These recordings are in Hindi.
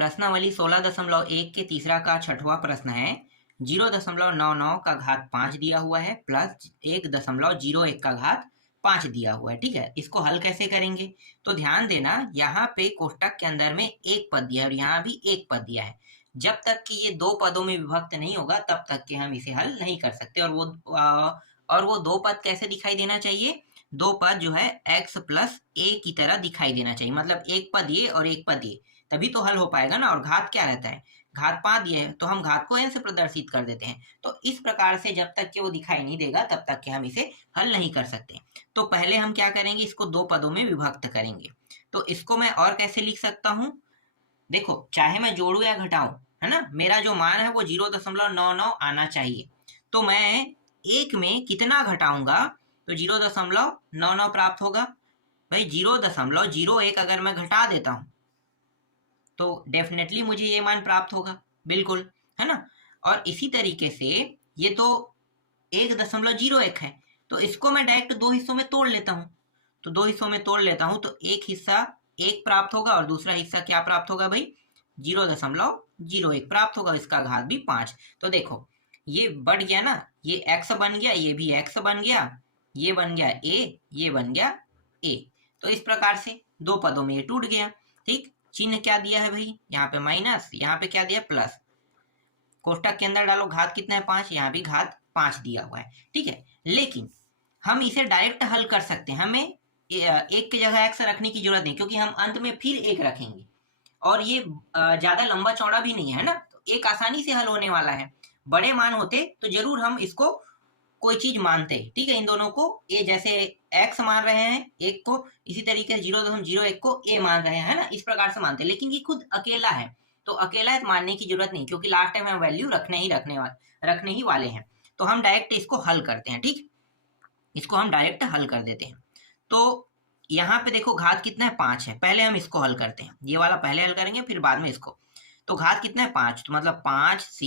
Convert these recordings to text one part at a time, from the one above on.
प्रश्नावली 16.1 के तीसरा का छठवां प्रश्न है। 0.99 का घात 5 दिया हुआ है प्लस 1.01 का घात 5 दिया हुआ है। ठीक है, इसको हल कैसे करेंगे? तो ध्यान देना, यहाँ पे कोष्टक के अंदर में एक पद दिया है और यहाँ भी एक पद दिया है। जब तक कि ये दो पदों में विभक्त नहीं होगा तब तक कि हम इसे हल नहीं कर सकते। और वो दो पद कैसे दिखाई देना चाहिए? दो पद जो है x प्लस a की तरह दिखाई देना चाहिए, मतलब एक पद ये और एक पद ये, तभी तो हल हो पाएगा ना। और घात क्या रहता है? घात 5 दिए है तो हम घात को n से प्रदर्शित कर देते हैं। तो इस प्रकार से जब तक कि वो दिखाई नहीं देगा तब तक कि हम इसे हल नहीं कर सकते। तो पहले हम क्या करेंगे, इसको दो पदों में विभक्त करेंगे। तो इसको मैं और कैसे लिख सकता हूं? देखो, चाहे मैं जोड़ू या घटाऊं, है ना, मेरा जो मान है वो 0.99 आना चाहिए। तो मैं एक में कितना घटाऊंगा तो 0.99 प्राप्त होगा। भाई 0.01 अगर मैं घटा देता हूं तो डेफिनेटली मुझे ये मान प्राप्त होगा, बिल्कुल, है ना। और इसी तरीके से ये तो 1.01 है, तो इसको मैं डायरेक्ट दो हिस्सों में तोड़ लेता हूँ। तो दो हिस्सों में तोड़ लेता हूँ तो एक हिस्सा 1 प्राप्त होगा और दूसरा हिस्सा क्या प्राप्त होगा भाई? 0.01 प्राप्त होगा, इसका घात भी 5। तो देखो ये बढ़ गया ना, ये x बन गया, ये भी x बन गया, ये बन गया a, ये बन गया a। तो इस प्रकार से दो पदों में ये टूट गया। ठीक, चिन्ह क्या दिया है भाई? यहाँ पे माइनस, यहाँ पे क्या दिया? प्लस। कोष्टक के अंदर डालो, घात कितना है? 5, यहाँ भी घात 5 दिया हुआ है। ठीक है, लेकिन हम इसे डायरेक्ट हल कर सकते हैं। हमें एक की जगह x रखने की जरूरत नहीं, क्योंकि हम अंत में फिर एक रखेंगे और ये ज्यादा लंबा चौड़ा भी नहीं है ना, तो एक आसानी से हल होने वाला है। बड़े मान होते तो जरूर हम इसको कोई चीज मानते। ठीक है, इन दोनों को a जैसे x मान रहे हैं एक को, इसी तरीके से 0.01 को a मान रहे हैं ना, इस प्रकार से मानते। लेकिन ये खुद अकेला है, तो अकेला है तो मानने की जरूरत नहीं, क्योंकि लास्ट टाइम हम वैल्यू रखने ही वाले हैं। तो हम डायरेक्ट इसको हल करते हैं। ठीक, इसको हम डायरेक्ट हल कर देते हैं। तो यहाँ पे देखो घात कितना है? 5 है। पहले हम इसको हल करते हैं, ये वाला पहले हल करेंगे फिर बाद में इसको। तो घात कितना है? 5, तो मतलब 5c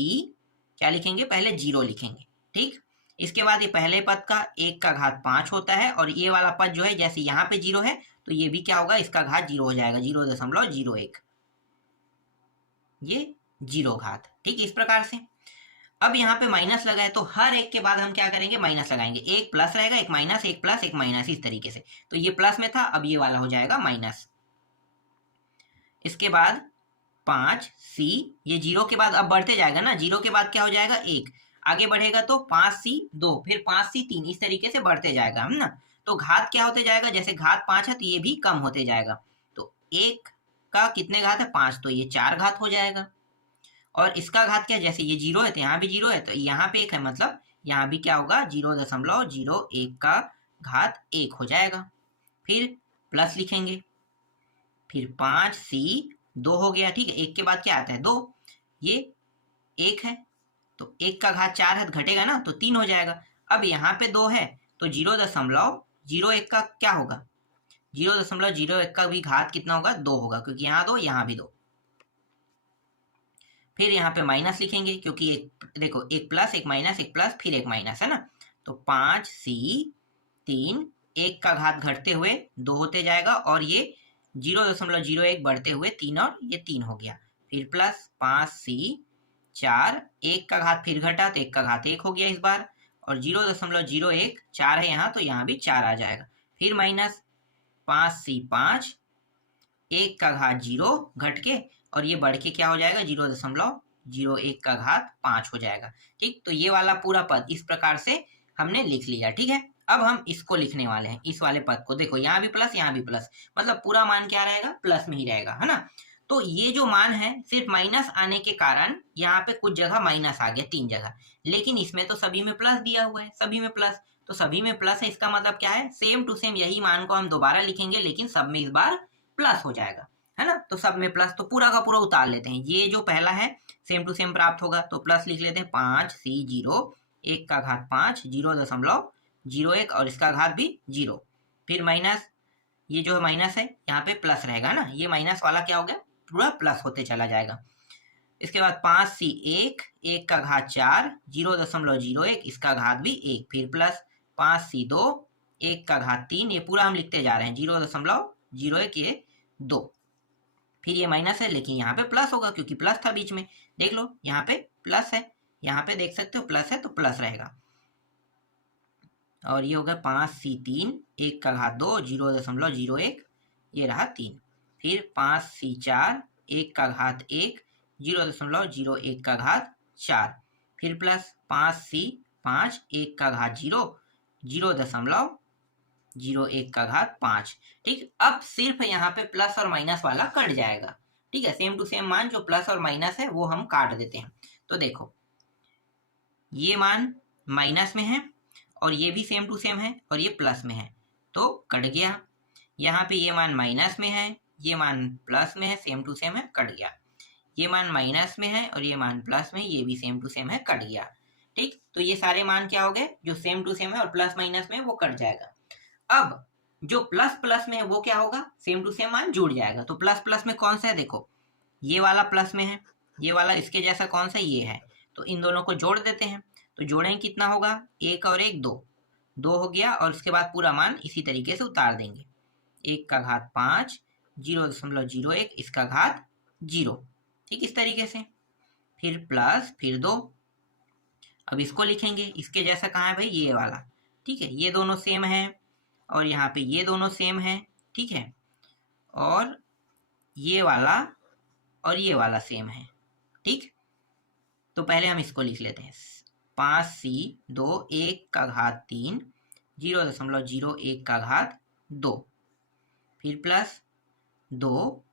क्या लिखेंगे? पहले 0 लिखेंगे। ठीक, इसके बाद ये पहले पद का 1 का घात 5 होता है और ये वाला पद जो है जैसे यहाँ पे 0 है तो ये भी क्या होगा? इसका घात 0 हो जाएगा, 0.01, ये 0 घात। ठीक, इस प्रकार से। अब यहाँ पे माइनस लगा है तो हर एक के बाद हम क्या करेंगे? माइनस लगाएंगे। एक प्लस रहेगा, एक माइनस, एक प्लस, एक माइनस, इस तरीके से। तो ये प्लस में था, अब ये वाला हो जाएगा माइनस। इसके बाद 5c, ये 0 के बाद अब बढ़ते जाएगा ना, 0 के बाद क्या हो जाएगा? 1, आगे बढ़ेगा तो 5c 2, फिर 5c 3, इस तरीके से बढ़ते जाएगा, है ना। तो घात क्या होते जाएगा? जैसे घात 5 है तो ये भी कम होते जाएगा। तो 1 का कितने घात है? 5, तो ये 4 घात हो जाएगा। और इसका घात क्या? जैसे ये 0 है तो यहाँ भी 0 है, तो यहाँ पे 1 है, मतलब यहाँ भी क्या होगा? 0.01 का घात 1 हो जाएगा। फिर प्लस लिखेंगे, फिर 5c 2 हो गया। ठीक है, 1 के बाद क्या आता है? 2, ये 1 है तो 1 का घात 4 है तो घटेगा ना, तो 3 हो जाएगा। अब यहाँ पे 2 है तो 0.01 का क्या होगा? 0.01 का भी घात कितना होगा? 2 होगा, क्योंकि यहाँ 2 यहाँ भी 2। फिर यहाँ पे माइनस लिखेंगे, क्योंकि एक देखो, एक प्लस, एक माइनस, एक प्लस, फिर एक माइनस, है ना। तो 5c 3, 1 का घात घटते हुए 2 होते जाएगा और ये 0.01 बढ़ते हुए 3, और ये 3 हो गया। फिर प्लस 5c 4, 1 का घात फिर घटा तो 1 का घात 1 हो गया इस बार, और 0.01 4 है यहाँ तो यहाँ भी 4 आ जाएगा। फिर माइनस 5c 5, 1 का घात 0 घट के और ये बढ़ के क्या हो जाएगा? 0.01 का घात 5 हो जाएगा। ठीक, तो ये वाला पूरा पद इस प्रकार से हमने लिख लिया। ठीक है, अब हम इसको लिखने वाले हैं, इस वाले पद को। देखो यहाँ भी प्लस, यहाँ भी प्लस, मतलब पूरा मान क्या रहेगा? प्लस में ही रहेगा, है ना। तो ये जो मान है सिर्फ माइनस आने के कारण यहाँ पे कुछ जगह माइनस आ गया, 3 जगह, लेकिन इसमें तो सभी में प्लस दिया हुआ है, सभी में प्लस। तो सभी में प्लस है, इसका मतलब क्या है? सेम टू सेम यही मान को हम दोबारा लिखेंगे, लेकिन सब में इस बार प्लस हो जाएगा, है ना। तो सब में प्लस, तो पूरा का पूरा उतार लेते हैं। ये जो पहला है सेम टू सेम प्राप्त होगा, तो प्लस लिख लेते हैं। 5c 0, 1 का घात 5, 0.01 और इसका घात भी 0। फिर माइनस, ये जो है माइनस है, यहाँ पे प्लस रहेगा ना, ये माइनस वाला क्या हो गया? पूरा प्लस होते चला जाएगा। इसके बाद 5c 1, 1 का घात 4, 0.01, इसका घात भी 1, फिर प्लस 5c 2, 1 का घात 3, ये पूरा हम लिखते जा रहे हैं, 0.01 ये 2। फिर ये माइनस है, लेकिन यहाँ पे प्लस होगा क्योंकि प्लस था बीच में। देख लो यहाँ पे प्लस है, यहाँ पे देख सकते हो प्लस है तो प्लस रहेगा। और ये होगा 5c3 1 का घात 2 0.01, ये रहा 3। फिर 5c4 1 का घात 1 0.01 का घात 4। फिर प्लस 5c5 1 का घात 0 0.01 का घात 5। ठीक, अब सिर्फ यहाँ पे प्लस और माइनस वाला कट जाएगा। ठीक है, सेम टू सेम मान जो प्लस और माइनस है वो हम काट देते हैं। तो देखो ये मान माइनस में है और ये भी सेम टू सेम है और ये प्लस में है, तो कट गया। यहाँ पे ये मान माइनस में है, ये मान प्लस में है, सेम टू सेम है, कट गया। ये मान माइनस में है और ये मान प्लस में, ये भी सेम टू सेम है, कट गया। ठीक, तो ये सारे मान क्या हो गए, जो सेम टू सेम है और प्लस माइनस में वो कट जाएगा। अब जो प्लस प्लस में है वो क्या होगा, सेम टू सेम मान जुड़ जाएगा। तो प्लस प्लस में कौन सा है, देखो ये वाला प्लस में है, ये वाला इसके जैसा कौन सा, ये है। तो इन दोनों को जोड़ देते हैं। तो जोड़ें कितना होगा, 1 और 1 2, 2 हो गया। और उसके बाद पूरा मान इसी तरीके से उतार देंगे। 1 का घात 5 0.01 इसका घात 0। ठीक, इस तरीके से। फिर प्लस, फिर 2। अब इसको लिखेंगे, इसके जैसा कहाँ है भाई, ये वाला। ठीक है, ये दोनों सेम है और यहाँ पे ये दोनों सेम है। ठीक है, और ये वाला और ये वाला सेम है। ठीक, तो पहले हम इसको लिख लेते हैं। 5c2 1 का घात 3 0.01 का घात 2। फिर प्लस 2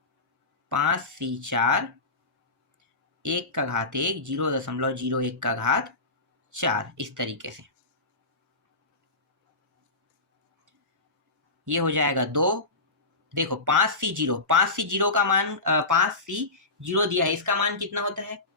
5c4 1 का घात 1 0.01 का घात 4, इस तरीके से। ये हो जाएगा 2। देखो 5c0 का मान 5c0 दिया है, इसका मान कितना होता है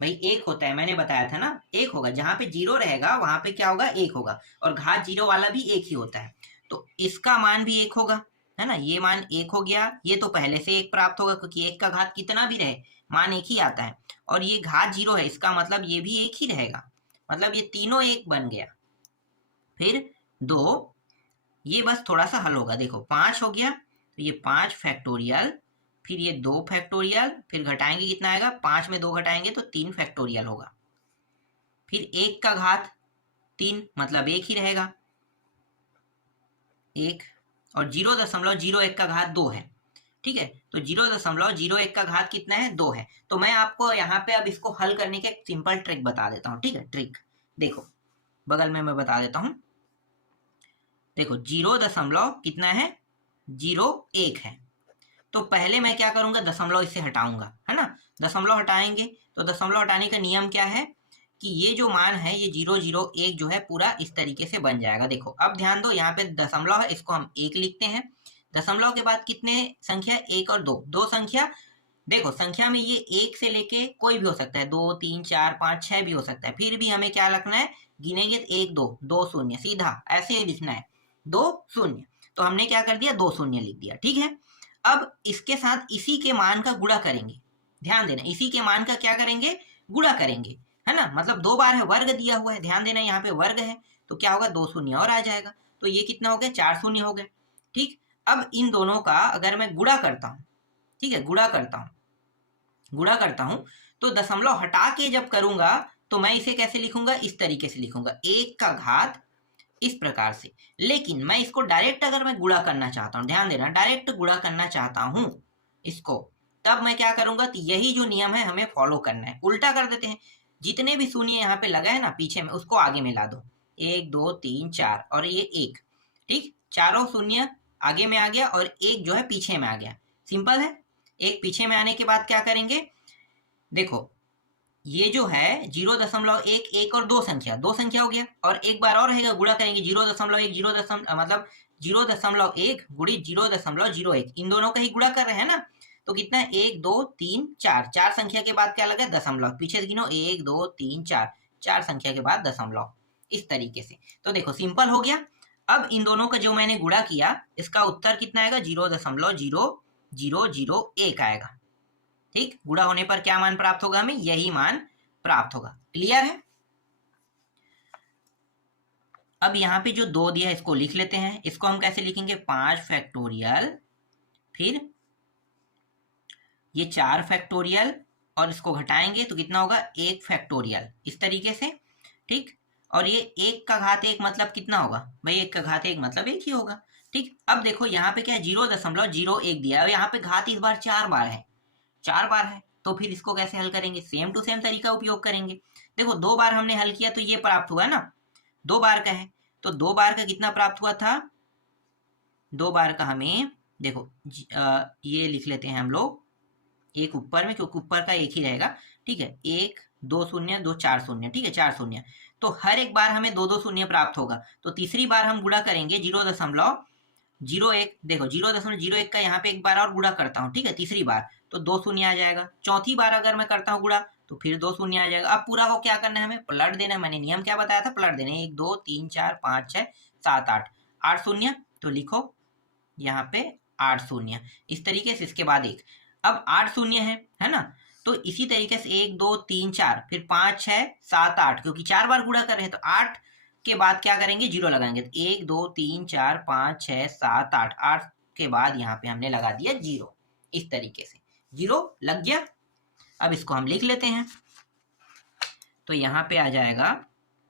भाई, 1 होता है। मैंने बताया था ना 1 होगा, जहां पे 0 रहेगा वहां पे क्या होगा, 1 होगा। और घात 0 वाला भी 1 ही होता है, तो इसका मान भी 1 होगा, है ना। ये मान 1 हो गया, ये तो पहले से 1 प्राप्त होगा क्योंकि 1 का घात कितना भी रहे मान 1 ही आता है। और ये घात 0 है, इसका मतलब ये भी 1 ही रहेगा, मतलब ये तीनों 1 बन गया। फिर 2, ये बस थोड़ा सा हल होगा। देखो 5 हो गया, तो ये 5 फैक्टोरियल, फिर ये 2 फैक्टोरियल, फिर घटाएंगे कितना आएगा, 5 में 2 घटाएंगे तो 3 फैक्टोरियल होगा। फिर 1 का घात 3 मतलब 1 ही रहेगा, 1। और 0.01 का घात 2 है। ठीक है, तो 0.01 का घात कितना है, 2 है। तो मैं आपको यहाँ पे अब इसको हल करने का एक सिंपल ट्रिक बता देता हूँ। ठीक है, ट्रिक देखो बगल में मैं बता देता हूँ। देखो 0 कितना है, 0.1 है। तो पहले मैं क्या करूंगा, दशमलव इससे हटाऊंगा, है ना। दशमलव हटाएंगे तो दशमलव हटाने का नियम क्या है कि ये जो मान है ये 0.01 जो है पूरा इस तरीके से बन जाएगा। देखो अब ध्यान दो, यहाँ पे दशमलव है, इसको हम 1 लिखते हैं। दशमलव के बाद कितने संख्या, 1 और 2, 2 संख्या। देखो संख्या में ये 1 से लेके कोई भी हो सकता है, 2 3 4 5 6 भी हो सकता है। फिर भी हमें क्या रखना है, गिनेंगे 1 2 2 शून्य, सीधा ऐसे ही लिखना है 2 शून्य। तो हमने क्या कर दिया, 2 शून्य लिख दिया। ठीक है, अब इसके साथ इसी के मान का गुणा करेंगे। ध्यान देना, इसी के मान का क्या करेंगे, गुणा करेंगे, है ना। मतलब 2 बार है, वर्ग दिया हुआ है, ध्यान देना यहाँ पे वर्ग है, तो क्या होगा, 2 शून्य और आ जाएगा। तो ये कितना हो गया, 4 शून्य हो गए। ठीक, अब इन दोनों का अगर मैं गुणा करता हूँ, ठीक है, गुणा करता हूँ तो दशमलव हटा के जब करूंगा तो मैं इसे कैसे लिखूंगा, इस तरीके से लिखूंगा, 1 का घात इस प्रकार से। लेकिन मैं इसको डायरेक्ट अगर मैं गुणा करना चाहता हूँ, ध्यान देना, डायरेक्ट गुणा करना चाहता हूँ इसको, तब मैं क्या करूंगा, तो यही जो नियम है हमें फॉलो करना है। उल्टा कर देते हैं, जितने भी शून्य यहाँ पे लगा है ना पीछे में, उसको आगे में ला दो, 1 2 3 4 और ये 1। ठीक, चारों शून्य आगे में आ गया और 1 जो है पीछे में आ गया। सिंपल है। 1 पीछे में आने के बाद क्या करेंगे, देखो ये जो है 0.1 1 और 2 संख्या, 2 संख्या हो गया। और एक बार और रहेगा, गुणा करेंगे 0.1 मतलब 0.1 गुणी 0.01, इन दोनों का ही गुणा कर रहे हैं ना। तो कितना है, 1 2 3 4, 4 संख्या के बाद क्या लगा, दशमलव, पीछे से गिनो 1 2 3 4, 4 संख्या के बाद दशमलव, इस तरीके से। तो देखो सिंपल हो गया। अब इन दोनों का जो मैंने गुणा किया, इसका उत्तर कितना आएगा, 0.0001 आएगा। ठीक, गुणा होने पर क्या मान प्राप्त होगा, हमें यही मान प्राप्त होगा। क्लियर है। अब यहाँ पे जो 2 दिया है इसको लिख लेते हैं। इसको हम कैसे लिखेंगे, 5 फैक्टोरियल, फिर ये 4 फैक्टोरियल और इसको घटाएंगे तो कितना होगा 1 फैक्टोरियल, इस तरीके से, ठीक। और ये 1 का घात 1 मतलब कितना होगा भाई, 1 का घात 1 मतलब 1 ही होगा, ठीक। अब देखो यहाँ पे क्या है 0.01 दिया है, यहाँ पे घात इस बार 4 बार है, 4 बार है, तो फिर इसको कैसे हल करेंगे, सेम टू सेम तरीका उपयोग करेंगे। देखो 2 बार हमने हल किया तो ये प्राप्त हुआ ना, 2 बार का है तो 2 बार का कितना प्राप्त हुआ था, 2 बार का हमें देखो ये लिख लेते हैं हम लोग एक ऊपर में, क्योंकि ऊपर का एक ही रहेगा, ठीक है। 1 2 शून्य 2 4 शून्य, ठीक है, 4 शून्य, तो हर एक बार हमें 2 2 शून्य प्राप्त होगा। तो तीसरी बार हम गुणा करेंगे 0.01, देखो 0.01 का यहाँ पे एक बार और गुणा करता हूँ, ठीक है, तीसरी बार तो 2 शून्य आ जाएगा। चौथी बार अगर मैं करता हूँ गुणा तो फिर 2 शून्य आ जाएगा। अब पूरा को क्या करना है, हमें पलट देना है, मैंने नियम क्या बताया था, पलट देना है, 1 2 3 4 5 6 7 8, 8 शून्य, तो लिखो यहाँ पे 8 शून्य, इस तरीके से, इसके बाद 1, अब 8 शून्य है ना, तो इसी तरीके से 1 2 3 4 फिर 5 6 7 8, क्योंकि 4 बार गुणा कर रहे हैं तो 8 के बाद क्या करेंगे, 0 लगाएंगे, तो 1 2 3 4 5 6 7 8, 8 के बाद यहाँ पे हमने लगा दिया 0, इस तरीके से 0 लग गया। अब इसको हम लिख लेते हैं, तो यहाँ पे आ जाएगा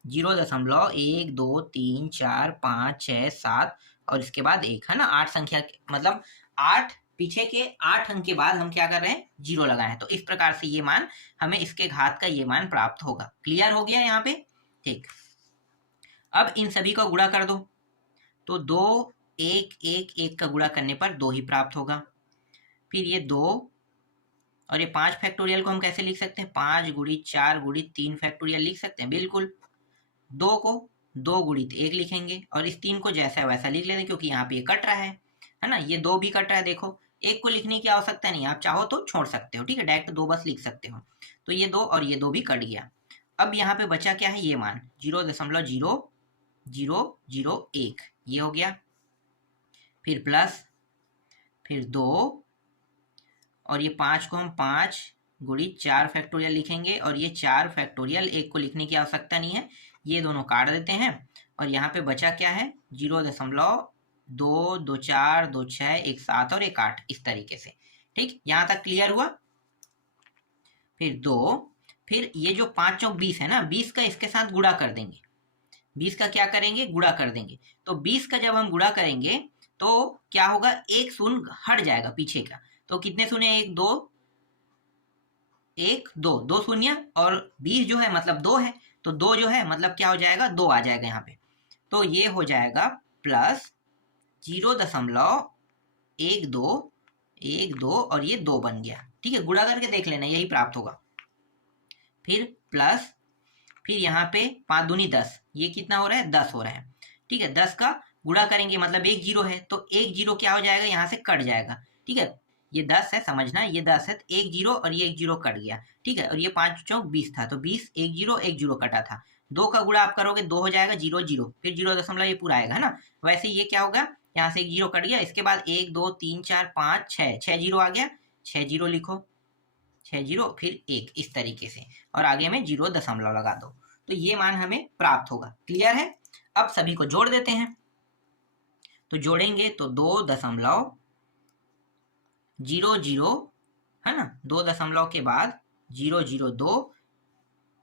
0.1 2 3 4 5 6 7 और इसके बाद 1, है ना, 8 संख्या मतलब 8 पीछे के 8 अंक के बाद हम क्या कर रहे हैं, 0 लगाए हैं, तो इस प्रकार से ये मान हमें इसके घात का ये मान प्राप्त होगा। क्लियर हो गया यहाँ पे, ठीक। अब इन सभी का गुणा कर दो, तो 2 1 1 1 का गुणा करने पर 2 ही प्राप्त होगा। फिर ये 2 और ये 5 फैक्टोरियल को हम कैसे लिख सकते हैं, 5 गुणित 4 गुणित 3 फैक्टोरियल लिख सकते हैं, बिल्कुल। 2 को 2 गुणित 1 लिखेंगे और इस 3 को जैसा वैसा लिख लेते हैं, क्योंकि यहाँ पे ये कट रहा है ना, ये 2 भी कट रहा है, देखो 1 को लिखने की आवश्यकता नहीं, आप चाहो तो छोड़ सकते हो, ठीक है, डायरेक्ट 2 बस लिख सकते हो। तो ये 2 और ये 2 भी कट गया। अब यहाँ पे बचा क्या है, ये मान 0.0001, ये हो गया, फिर प्लस, फिर 2 और ये 5 को हम 5 गुणित 4 फैक्टोरियल लिखेंगे और ये 4 फैक्टोरियल, 1 को लिखने की आवश्यकता नहीं है, ये दोनों काट देते हैं और यहाँ पे बचा क्या है 0.2 2 4 2 6 1 7 और 1 8, इस तरीके से, ठीक। यहाँ तक क्लियर हुआ। फिर 2, फिर ये जो 5 चौक 20 है ना, 20 का इसके साथ गुणा कर देंगे, 20 का क्या करेंगे, गुणा कर देंगे। तो 20 का जब हम गुणा करेंगे तो क्या होगा, एक शून्य हट जाएगा पीछे का, तो कितने शून्य, 1 2 1 2 2 शून्य और 20 जो है मतलब 2 है, तो 2 जो है मतलब क्या हो जाएगा, 2 आ जाएगा यहाँ पे, तो ये हो जाएगा प्लस 0.12 और ये 2 बन गया, ठीक है, गुणा करके देख लेना, यही प्राप्त होगा। फिर प्लस, फिर यहाँ पे 5 दूनी 10, ये कितना हो रहा है, 10 हो रहा है, ठीक है। 10 का गुणा करेंगे मतलब 1 0 है, तो 1 0 क्या हो जाएगा, यहाँ से कट जाएगा, ठीक है, ये 10 है, समझना, ये 10 है, 1 0 और ये 1 0 कट गया, ठीक है। और ये 5 चौक 20 था, तो 20 1 0 1 0 कटा था, 2 का गुणा आप करोगे 2 हो जाएगा, 0 0 फिर 0 ये पूरा आएगा, है ना। वैसे ये क्या होगा, यहाँ से 1 0 कट गया, इसके बाद 1 2 3 4 5 6 6 0 आ गया, 6 0 लिखो, 6 0 फिर 1, इस तरीके से, और आगे में 0 दशमलव लगा दो, तो ये मान हमें प्राप्त होगा। क्लियर है। अब सभी को जोड़ देते हैं, तो जोड़ेंगे तो 2.00, है ना, 2 दशमलव के बाद 002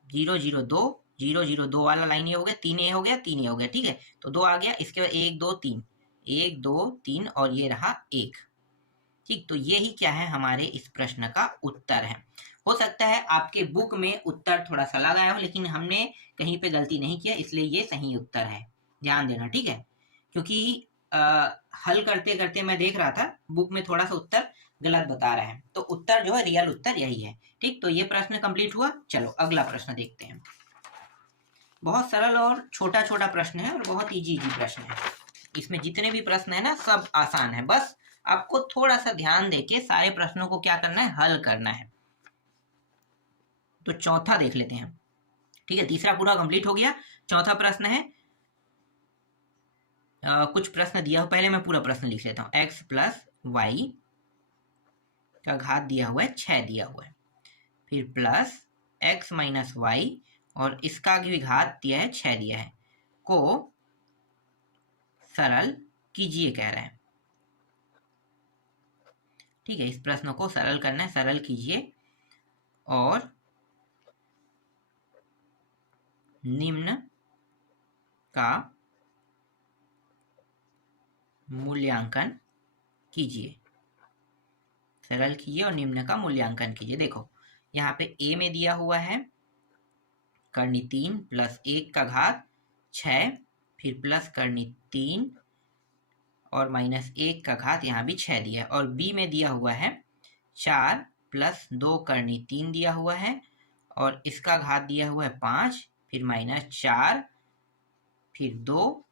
002 002 वाला लाइन ये हो गया, 3 ए हो गया, 3 ए हो गया, ठीक है, तो 2 आ गया, इसके बाद 1 2 3 1 2 3 और ये रहा 1, ठीक। तो यही क्या है, हमारे इस प्रश्न का उत्तर है। हो सकता है आपके बुक में उत्तर थोड़ा सा लगाया हो, लेकिन हमने कहीं पे गलती नहीं किया, इसलिए ये सही उत्तर है, ध्यान देना, ठीक है। क्योंकि हल करते करते मैं देख रहा था बुक में थोड़ा सा उत्तर गलत बता रहा है, तो उत्तर जो है रियल उत्तर यही है, ठीक। तो ये प्रश्न कंप्लीट हुआ। चलो अगला प्रश्न देखते हैं। बहुत सरल और छोटा छोटा प्रश्न है और बहुत इजी प्रश्न है, इसमें जितने भी प्रश्न है ना सब आसान है, बस आपको थोड़ा सा ध्यान देके सारे प्रश्नों को क्या करना है, हल करना है। तो चौथा देख लेते हैं, ठीक है, तीसरा पूरा कंप्लीट हो गया, चौथा प्रश्न है, कुछ प्रश्न दिया हो, पहले मैं पूरा प्रश्न लिख लेता हूँ। x प्लस वाई का घात दिया हुआ है 6 दिया हुआ है, फिर प्लस x माइनस वाई और इसका भी घात दिया है 6 दिया है, को सरल कीजिए कह रहे हैं, ठीक है, इस प्रश्न को सरल करना है, सरल कीजिए और निम्न का मूल्यांकन कीजिए। सरल कीजिए और निम्न का मूल्यांकन कीजिए। देखो यहाँ पे ए में दिया हुआ है करनी 3 प्लस 1 का घात 6, फिर प्लस करनी 3 और माइनस 1 का घात यहाँ भी 6 दिया है। और बी में दिया हुआ है 4 प्लस 2 करनी 3 दिया हुआ है और इसका घात दिया हुआ है 5, फिर माइनस 4, फिर 2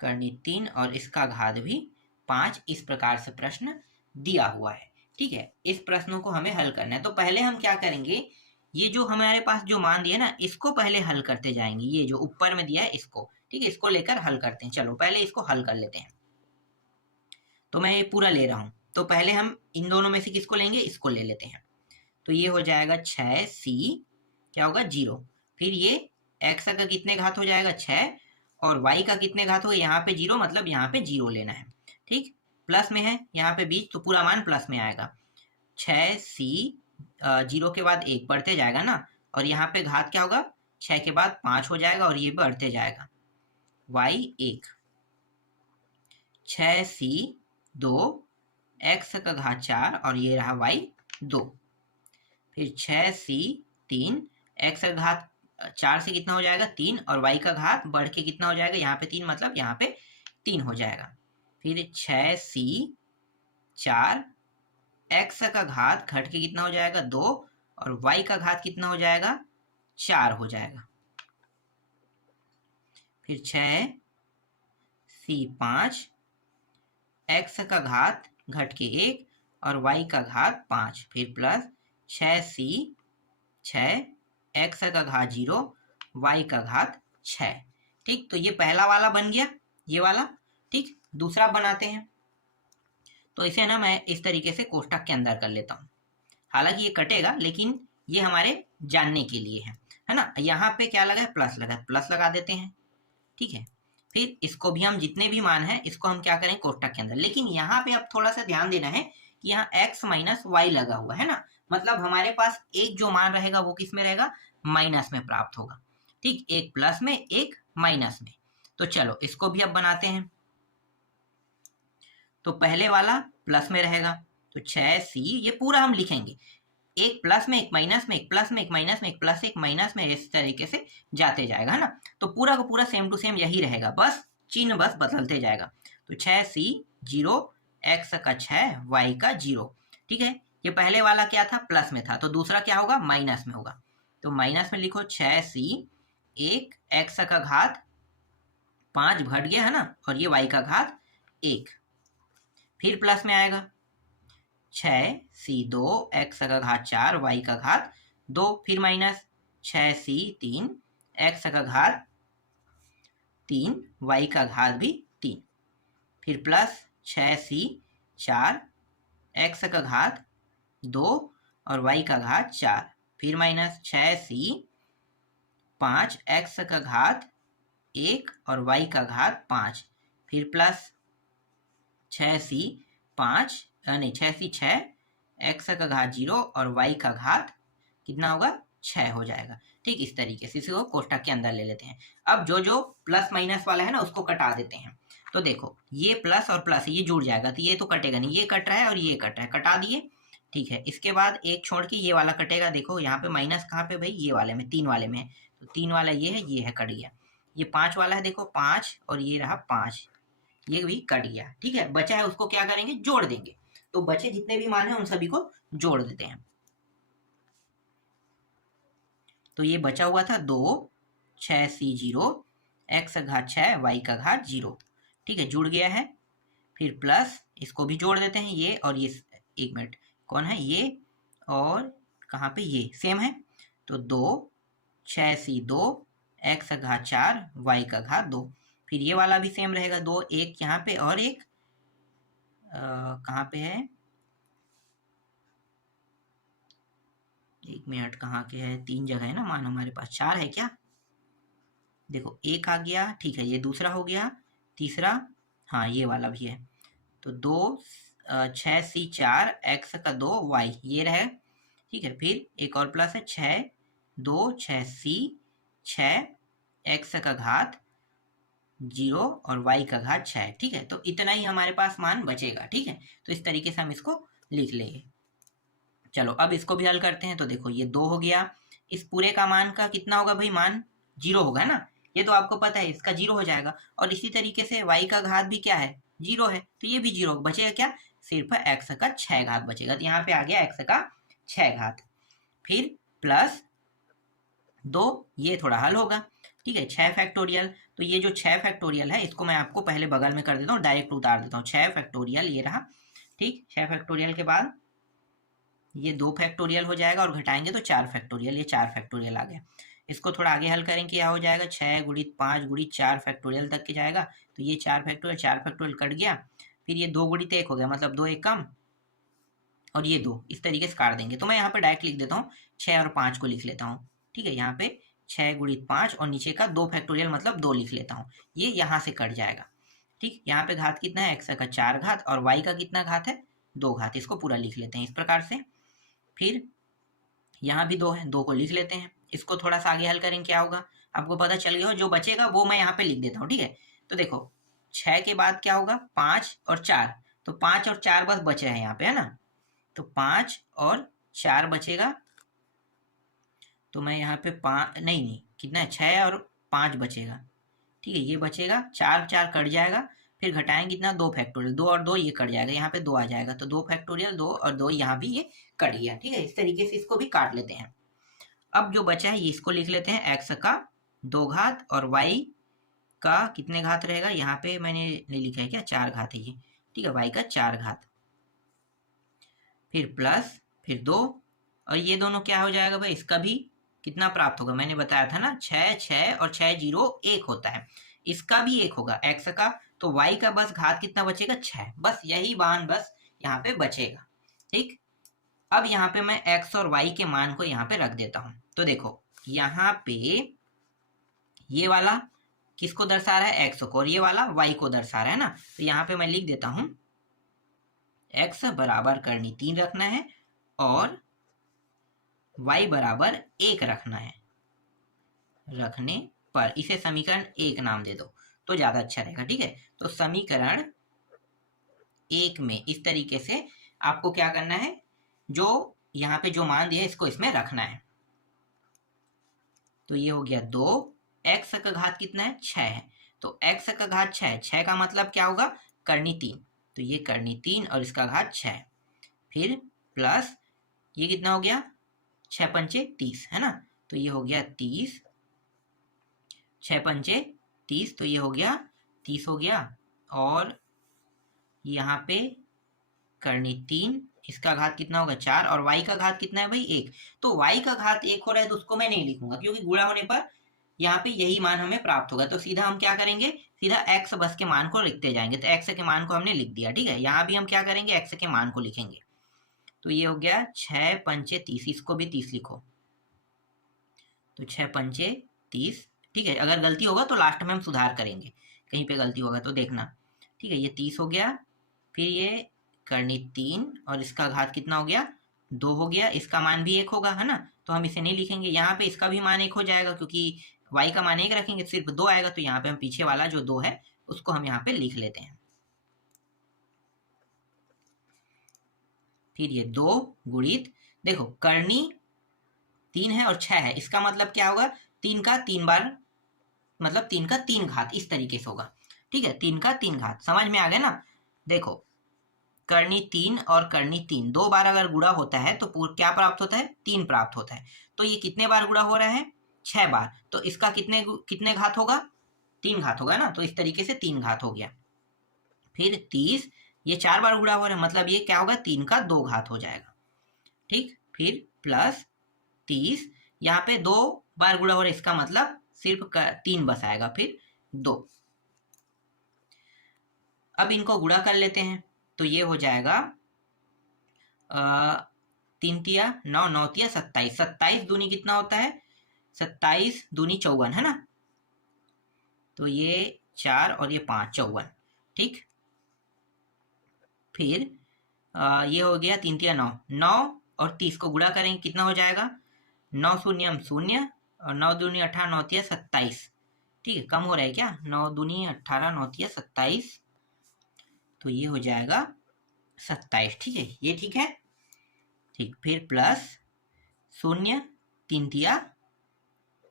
करनी 3 और इसका घात भी 5। इस प्रकार से प्रश्न दिया हुआ है। ठीक है, इस प्रश्नों को हमें हल करना है। तो पहले हम क्या करेंगे, ये जो हमारे पास जो मान दिया ना, इसको पहले हल करते जाएंगे। ये जो ऊपर में दिया है इसको, ठीक है, इसको लेकर हल करते हैं। चलो पहले इसको हल कर लेते हैं। तो मैं ये पूरा ले रहा हूं, तो पहले हम इन दोनों में से किसको लेंगे, इसको ले लेते हैं। तो ये हो जाएगा 6c क्या होगा 0, फिर ये x का कितने घात हो जाएगा 6 और y का कितने घात होगा, यहाँ पे 0, मतलब यहाँ पे 0 लेना है। ठीक, प्लस में है यहाँ पे बीच, तो पूरा मान प्लस में आएगा। 6c 0 के बाद 1 बढ़ते जाएगा ना, और यहाँ पे घात क्या होगा 6 के बाद 5 हो जाएगा और ये बढ़ते जाएगा। y 1, 6c 2, x का घात 4 और ये रहा y 2, फिर 6c 3, x का घात 4 से कितना हो जाएगा 3 और y का घात बढ़ के कितना हो जाएगा, यहाँ पे 3, मतलब यहाँ पे 3 हो जाएगा। फिर 6c 4, x का घात घट के कितना हो जाएगा 2 और y का घात कितना हो जाएगा 4 हो जाएगा। फिर 6c 5, x का घात घट के 1 और y का घात 5, फिर प्लस 6c 6, x का घात 0, y का घात 6। ठीक, तो ये पहला वाला बन गया, ये वाला। ठीक, दूसरा बनाते हैं। तो इसे ना मैं इस तरीके से कोष्टक के अंदर कर लेता हूँ। हालांकि ये कटेगा, लेकिन ये हमारे जानने के लिए है ना। यहाँ पे क्या लगा है, प्लस लगा है, प्लस लगा देते हैं। ठीक है, फिर इसको भी हम जितने भी मान है इसको हम क्या करें कोष्टक के अंदर। लेकिन यहाँ पे अब थोड़ा सा ध्यान देना है कि यहाँ x माइनस वाई लगा हुआ है ना, मतलब हमारे पास एक जो मान रहेगा वो किस में रहेगा, माइनस में प्राप्त होगा। ठीक, एक प्लस में एक माइनस में। तो चलो इसको भी अब बनाते हैं। तो पहले वाला प्लस में रहेगा, तो 6c ये पूरा हम लिखेंगे, एक प्लस में एक माइनस में, एक प्लस में एक माइनस में, एक प्लस एक माइनस में, इस तरीके से जाते जाएगा, है ना। तो पूरा का पूरा सेम टू सेम यही रहेगा, बस चिन्ह बस बदलते जाएगा। तो 6c 0, x का 6, y का 0। ठीक है, ये पहले वाला क्या था, प्लस में था, तो दूसरा क्या होगा, माइनस में होगा। तो माइनस में लिखो 6c 1, x का घात 5 घट गया है ना, और ये y का घात 1, फिर प्लस में आएगा 6c 2, x का घात 4, y का घात 2, फिर माइनस 6c 3, x का घात 3, y का घात भी 3, फिर प्लस 6c 4, x का घात 2 और y का घात 4, फिर माइनस 6c 5, x का घात 1 और y का घात 5, फिर प्लस 6c 5 नहीं 6c 6, x का घात 0 और y का घात कितना होगा 6 हो जाएगा। ठीक, इस तरीके से इसी को कोष्टक के अंदर ले लेते हैं। अब जो जो प्लस माइनस वाला है ना उसको कटा देते हैं। तो देखो ये प्लस और प्लस ये जुड़ जाएगा, तो ये तो कटेगा नहीं, ये कट रहा है और ये कट रहा है, कटा दिए। ठीक है, इसके बाद एक छोड़ के ये वाला कटेगा। देखो यहाँ पे माइनस कहाँ पे भाई, ये वाले में, 3 वाले में है, तो 3 वाला ये है, कट गया। ये 5 वाला है, देखो 5 और ये रहा 5, ये भी कट गया। ठीक है, बचा है उसको क्या करेंगे, जोड़ देंगे। तो बचे जितने भी मान है उन सभी को जोड़ देते हैं। तो ये बचा हुआ था 2, 6c 0, x का घात 6, y का घात 0। ठीक है, जुड़ गया है। फिर प्लस इसको भी जोड़ देते हैं, ये और ये, एक मिनट, कौन है ये और कहाँ पे, ये सेम है। तो 2, 6c 2, x का घात 4, y का घात 2, फिर ये वाला भी सेम रहेगा, 2, एक यहाँ पे और एक कहाँ पे है, एक मिनट, कहाँ के है, 3 जगह है ना मान हमारे पास, 4 है क्या, देखो एक आ गया। ठीक है, ये दूसरा हो गया, तीसरा, हाँ ये वाला भी है। तो 2 6c4 x का 2 y ये रहे, ठीक है। फिर एक और प्लस है 6 x का घात 0 और y का घात 6, ठीक है। तो इतना ही हमारे पास मान बचेगा, ठीक है। तो इस तरीके से हम इसको लिख लेंगे। चलो अब इसको भी हल करते हैं। तो देखो ये 2 हो गया, इस पूरे का मान का कितना होगा भाई, मान 0 होगा ना, ये तो आपको पता है, इसका 0 हो जाएगा। और इसी तरीके से y का घात भी क्या है, 0 है, तो ये भी 0 बचेगा। क्या, सिर्फ x का 6 घात बचेगा। तो यहाँ पे आ गया x का 6 घात। फिर प्लस 2, ये थोड़ा हल होगा, ठीक है। 6 फैक्टोरियल, तो ये जो 6 फैक्टोरियल है इसको मैं आपको पहले बगल में कर देता हूँ, डायरेक्ट उतार देता हूँ। 6 फैक्टोरियल ये रहा, ठीक। 6 फैक्टोरियल के बाद ये 2 फैक्टोरियल हो जाएगा और घटाएंगे तो 4 फैक्टोरियल, ये 4 फैक्टोरियल आ गया। इसको थोड़ा आगे हल करेंगे, क्या हो जाएगा, 6 गुणित 5 गुणित 4 फैक्टोरियल तक के जाएगा। तो ये 4 फैक्टोरियल कट गया। फिर ये 2 गुणित 1 हो गया, मतलब 2 1 कम, और ये 2 इस तरीके से काट देंगे। तो मैं यहाँ पे डायरेक्ट लिख देता हूँ, 6 और 5 को लिख लेता हूँ, ठीक है। यहाँ पे 6 गुणित 5 और नीचे का 2 फैक्टोरियल मतलब 2 लिख लेता हूँ, ये यहाँ से कट जाएगा, ठीक। यहाँ पे घात कितना है, x का 4 घात, और y का कितना घात है, 2 घात। इसको पूरा लिख लेते हैं इस प्रकार से। फिर यहाँ भी 2 है, 2 को लिख लेते हैं। इसको थोड़ा सा आगे हल करेंगे, क्या होगा आपको पता चल गया हो, जो बचेगा वो मैं यहाँ पे लिख देता हूँ, ठीक है। तो देखो 6 के बाद क्या होगा, 5 और 4, तो 5 और 4 बस बचे हैं यहाँ पे, है ना। तो 5 और 4 बचेगा, तो मैं यहाँ पे 5 नहीं कितना है, 6 और 5 बचेगा, ठीक है। ये बचेगा, 4 4 कट जाएगा, फिर घटाएंगे कितना, 2 फैक्टोरियल, 2 और 2 ये कट जाएगा, यहाँ पे 2 आ जाएगा, तो 2 फैक्टोरियल 2 और 2 यहाँ भी ये कट गया, ठीक है। इस तरीके से इसको भी काट लेते हैं। अब जो बचा है ये इसको लिख लेते हैं, x का 2 घात और y का कितने घात रहेगा, यहाँ पे मैंने नहीं लिखा है क्या, 4 घात है ये, ठीक है। y का 4 घात, फिर प्लस, फिर 2, और ये दोनों क्या हो जाएगा भाई, इसका भी कितना प्राप्त होगा, मैंने बताया था ना, 6 6 और 6 0 1 होता है, इसका भी 1 होगा x का। तो y का बस घात कितना बचेगा, 6, बस यही मान बस यहाँ पे बचेगा, ठीक। अब यहाँ पे मैं x और y के मान को यहाँ पे रख देता हूँ। तो देखो यहाँ पे ये वाला किसको दर्शा रहा है, x को, और ये वाला y को दर्शा रहा है ना। तो यहाँ पे मैं लिख देता हूँ, x बराबर करनी 3 रखना है और y बराबर 1 रखना है। रखने पर इसे समीकरण 1 नाम दे दो तो ज्यादा अच्छा रहेगा, ठीक है। तो समीकरण 1 में इस तरीके से आपको क्या करना है, जो यहाँ पे जो मान दिया है इसको इसमें रखना है। तो ये हो गया 2, x का घात कितना है, 6 है, तो x का घात 6 है, 6 का मतलब क्या होगा, करनी 3, तो ये करनी 3 और इसका घात 6, फिर प्लस ये कितना हो गया, 6 पंचे 30, है ना। तो ये हो गया 30, 6 पंचे 30, तो ये हो गया 30 हो गया, और यहाँ पे करनी 3, इसका घात कितना होगा 4, और y का घात कितना है भाई 1। तो y का घात 1 हो रहा है तो उसको मैं नहीं लिखूंगा, क्योंकि गुणा होने पर यहाँ पे यही मान हमें प्राप्त होगा। तो सीधा हम क्या करेंगे, सीधा x बस के मान को लिखते जाएंगे। तो x के मान को हमने लिख दिया, ठीक है। यहाँ भी हम क्या करेंगे, x के मान को लिखेंगे। तो ये हो गया 6 पंचे 30, इसको भी 30 लिखो, तो 6 पंचे 30, ठीक है। अगर गलती होगा तो लास्ट में हम सुधार करेंगे, कहीं पे गलती होगा तो देखना, ठीक है। ये 30 हो गया, फिर ये करनी 3 और इसका घात कितना हो गया, 2 हो गया, इसका मान भी 1 होगा, है ना। तो हम इसे नहीं लिखेंगे, यहाँ पे इसका भी मान 1 हो जाएगा, क्योंकि y का मान 1 रखेंगे सिर्फ 2 आएगा। तो यहाँ पे हम पीछे वाला जो 2 है उसको हम यहाँ पे लिख लेते हैं। फिर ये 2 गुणित, देखो करनी 3 है और 6 है, इसका मतलब क्या होगा, 3 का 3 बार, मतलब 3 का 3 घात, इस तरीके से होगा, ठीक है। 3 का 3 घात, समझ में आ गया ना। देखो करनी 3 और करनी 3 2 बार अगर गुणा होता है तो क्या प्राप्त होता है, 3 प्राप्त होता है। तो ये कितने बार गुणा हो रहा है, 6 बार, तो इसका कितने कितने घात होगा, 3 घात होगा ना। तो इस तरीके से 3 घात हो गया। फिर 30, ये 4 बार गुणा हो रहा है, मतलब ये क्या होगा, 3 का 2 घात हो जाएगा, ठीक। फिर प्लस 30, यहाँ पे 2 बार गुणा हो रहा है, इसका मतलब सिर्फ 3 बस आएगा, फिर 2। अब इनको गुणा कर लेते हैं, तो ये हो जाएगा 3 तिया 9, 9 तिया 27, 27 दूनी कितना होता है, 27 दूनी 54, है ना। तो ये 4 और ये 5, 54, ठीक। फिर ये हो गया 3 तिया 9, 9 और 30 को गुणा करेंगे कितना हो जाएगा 9 शून्यम शून्य और 9 दूनी 18 9 तिया 27। ठीक है, कम हो रहा है क्या, 9 दूनी 18 9 तिया 27, तो ये हो जाएगा 27। ठीक है, ये ठीक है। ठीक, फिर प्लस शून्य 3 तिया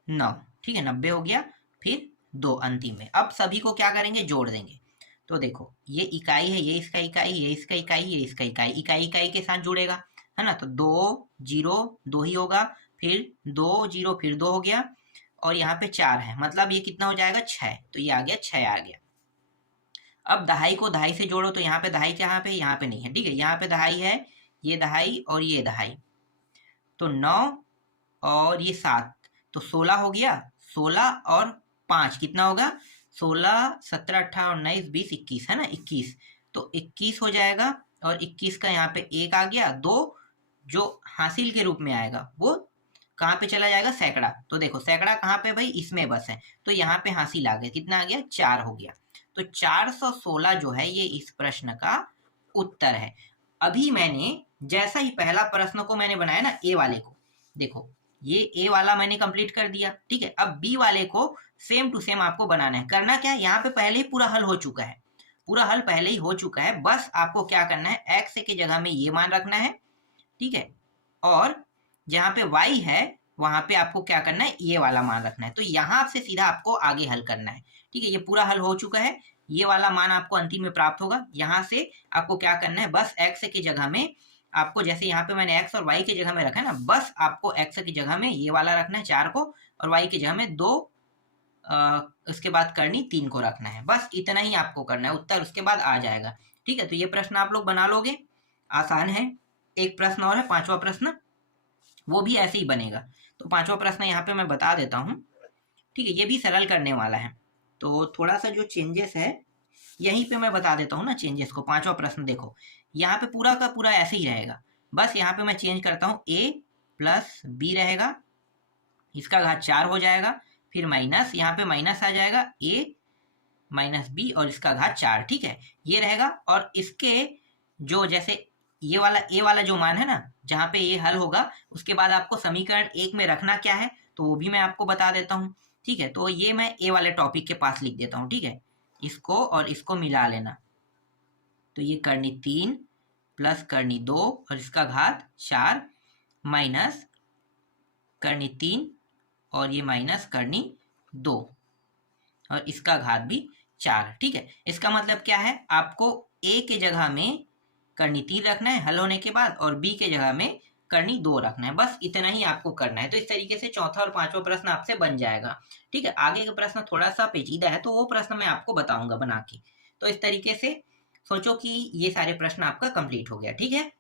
9, ठीक है 90 हो गया, फिर 2 अंतिम में। अब सभी को क्या करेंगे, जोड़ देंगे। तो देखो ये इकाई है, ये इसका इकाई, ये इसका इकाई, ये इसका इकाई, इकाई इकाई के साथ जुड़ेगा, है ना। तो 2 0 2 ही होगा, फिर 2 0 फिर 2 हो गया, और यहाँ पे 4 है, मतलब ये कितना हो जाएगा 6, तो ये आ गया 6 आ गया। अब दहाई को दहाई से जोड़ो, तो यहाँ पे दहाई यहाँ पे नहीं है, ठीक है, यहाँ पे दहाई है, ये दहाई और ये दहाई, तो 9 और ये 7, तो 16 हो गया, 16 और 5 कितना होगा 16 17 18 19 20 21, है ना 21, तो 21 हो जाएगा, और 21 का यहाँ पे 1 आ गया, 2 जो हासिल के रूप में आएगा वो कहाँ पे चला जाएगा, सैकड़ा। तो देखो सैकड़ा कहाँ पे भाई, इसमें बस है, तो यहाँ पे हासिल आ गया, कितना आ गया 4 हो गया। तो 416 जो है ये इस प्रश्न का उत्तर है। अभी मैंने जैसा ही पहला प्रश्न को मैंने बनाया ना, ए वाले को, देखो ये ए वाला मैंने कंप्लीट कर दिया, ठीक है। अब बी वाले को सेम टू सेम आपको बनाना है। करना क्या है, यहाँ पे पहले ही पूरा हल हो चुका है, पूरा हल पहले ही हो चुका है, बस आपको क्या करना है, एक्स की जगह में ये मान रखना है, ठीक है, और जहाँ पे y है वहां पे आपको क्या करना है, ये वाला मान रखना है। तो यहाँ से सीधा आपको आगे हल करना है, ठीक है। ये पूरा हल हो चुका है, ये वाला मान आपको अंतिम में प्राप्त होगा। यहाँ से आपको क्या करना है, बस x की जगह में आपको, जैसे यहाँ पे मैंने x और y की जगह में रखा है ना, बस आपको x की जगह में ये वाला रखना है 4 को, और y की जगह में 2, उसके बाद करनी 3 को रखना है। बस इतना ही आपको करना है, उत्तर उसके बाद आ जाएगा, ठीक है। तो ये प्रश्न आप लोग बना लोगे, आसान है। एक प्रश्न और है, 5वां प्रश्न, वो भी ऐसे ही बनेगा। तो 5वां प्रश्न यहाँ पे मैं बता देता हूँ, ठीक है, ये भी सरल करने वाला है। तो थोड़ा सा जो चेंजेस है यहीं पे मैं बता देता हूँ ना चेंजेस को। 5वां प्रश्न देखो, यहाँ पे पूरा का पूरा ऐसे ही रहेगा, बस यहाँ पे मैं चेंज करता हूँ, a प्लस बी रहेगा, इसका घात 4 हो जाएगा, फिर माइनस, यहाँ पे माइनस आ जाएगा, a माइनस बी और इसका घात 4, ठीक है, ये रहेगा। और इसके जो जैसे ये वाला ए वाला जो मान है ना, जहाँ पे ये हल होगा, उसके बाद आपको समीकरण 1 में रखना क्या है, तो वो भी मैं आपको बता देता हूँ, ठीक है। तो ये मैं ए वाले टॉपिक के पास लिख देता हूँ, ठीक है, इसको और इसको मिला लेना। तो ये करनी 3 प्लस करनी 2 और इसका घात 4 माइनस करनी 3 और ये माइनस करनी 2 और इसका घात भी 4, ठीक है। इसका मतलब क्या है, आपको ए के जगह में करनी 3 रखना है हल होने के बाद, और बी के जगह में करनी 2 रखना है, बस इतना ही आपको करना है। तो इस तरीके से चौथा और 5वां प्रश्न आपसे बन जाएगा, ठीक है। आगे का प्रश्न थोड़ा सा पेचीदा है, तो वो प्रश्न मैं आपको बताऊंगा बना के। तो इस तरीके से सोचो कि ये सारे प्रश्न आपका कंप्लीट हो गया, ठीक है।